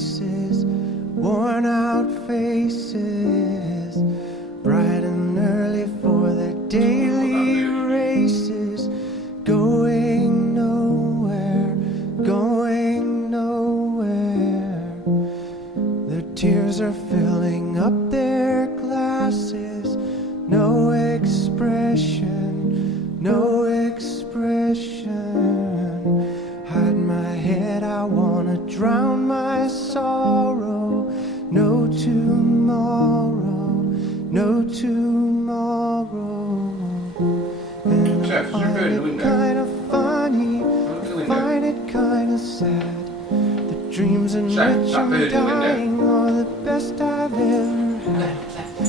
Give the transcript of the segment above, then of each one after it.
places, worn out faces, bright and early for their daily races, going nowhere, going nowhere. Their tears are filling up their glasses, no expression, no expression. Hide my head, I wanna drown my sorrow. No tomorrow, no tomorrow. And I find it kinda funny, I find it kinda sad. The dreams in which I'm dying are the best I've ever had. I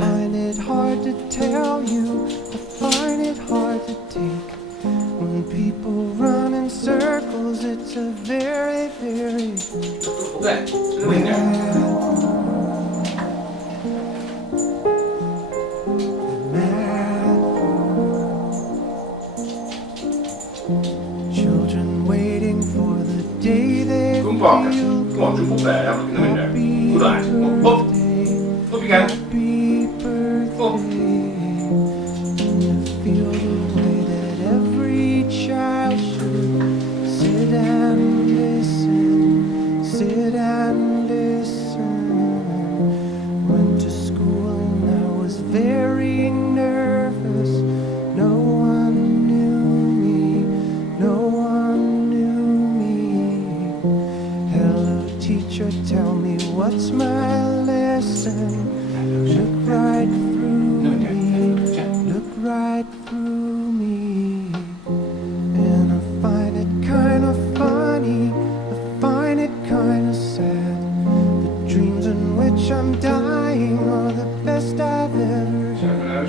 find it hard to tell you, I find it hard to take. When people run in circles, it's a very, very bad children waiting for the day they feel happy birthday, happy birthday. And you feel the way that every child should sit and listen, sit and listen. Went to school and I was very nervous. No one knew me, no one knew me. Hello teacher, tell me what's my lesson. Look right through me, look right through me. And I find it kind of funny, I find it kind of sad. The dreams in which I'm dying are the best I've ever had.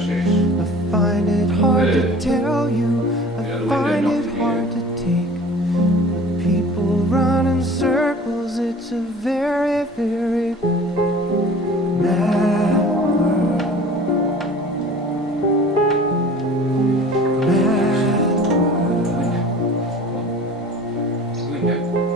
I find it hard to tell you, I find it hard to take. When people run in circles, it's a very, very mad world. Mad world.